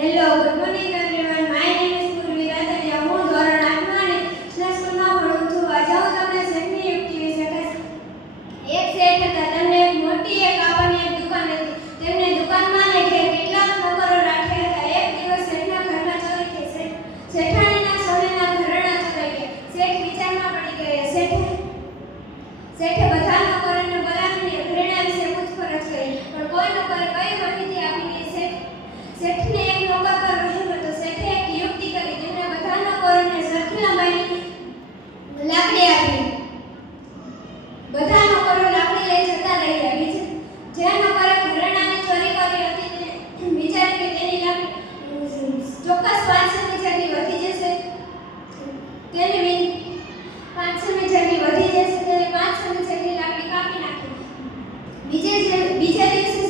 Hello good morning everyone my name is Purvi Radadiya હું ધોરણ આઠમાં અને સ્નેહ સ્કૂલમાં ભણું છું. આજે હું તમને સેટની યુક્તિ વિશે કહીશ એક શેઠ હતા. તેમને એક મોટી એક કાપડની એક દુકાન હતી. તેમને દુકાનમાં ને ઘેર કેટલા નોકરો રાખ્યા હતા. એક દિવસ શેઠના ઘરમાં ચોરી થઈ. શેઠ શેઠાણીના સોનેના ઘરેણા ચોરાઈ ગયા. શેઠ વિચારમાં પડી ગયા. શેઠે શેઠે બીજે જે- બીજા દિવસે